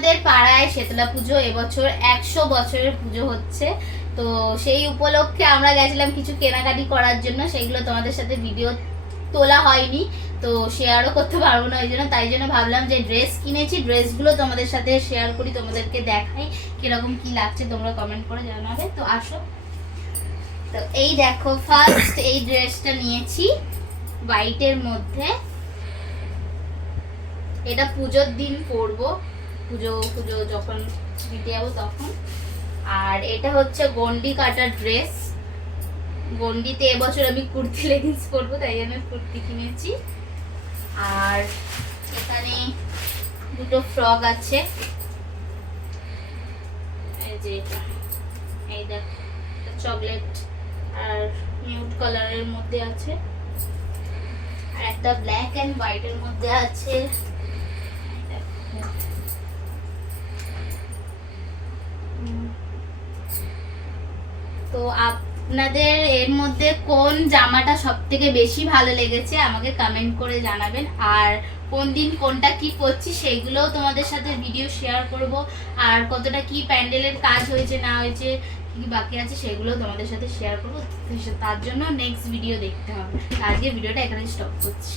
আমাদের পাড়ায় শীতলা পুজো এবছর 100 বছরের পুজো হচ্ছে। তো সেই উপলক্ষে আমরা গেছিলাম কিছু কেনাকাটি করার জন্য, সেইগুলো তোমাদের সাথে ভিডিও তোলা হয়নি, তো শেয়ারও করতে পারবো না, ওই জন্য তাই জন্য ভাবলাম যে ড্রেস কিনেছি, ড্রেসগুলো তোমাদের সাথে শেয়ার করি, তোমাদেরকে দেখাই কিরকম কি লাগছে, তোমরা কমেন্ট করে জানাবে। তো আসো। তো এই দেখো, ফার্স্ট এই ড্রেসটা নিয়েছি হোয়াইটের মধ্যে, এটা পুজোর দিন পরবো, পুজো যখন দিতে যাবো তখন। আর এটা হচ্ছে গন্ডি কাটা ড্রেস, গন্ডিতে এবছর আমি কুর্তি লেগিংস পরবো, তাই জন্য কুর্তি কিনেছি। আর এখানে দুটো ফ্রক আছে, এই যে এই দেখো চকলেট আর নিউড কালারের মধ্যে আছে, আর একটা ব্ল্যাক এন্ড হোয়াইটের মধ্যে আছে। তো আপনাদের এর মধ্যে কোন জামাটা সব থেকে বেশি ভালো লেগেছে আমাকে কমেন্ট করে জানাবেন, আর কোন দিন কোনটা কি পরছি সেইগুলোও তোমাদের সাথে ভিডিও শেয়ার করব, আর কতটা কি প্যান্ডেলের কাজ হয়েছে না হয়েছে, কি বাকি আছে সেগুলো তোমাদের সাথে শেয়ার করবো। তার জন্য নেক্সট ভিডিও দেখতে হবে। আজকে ভিডিওটা এখানে স্টপ করছি।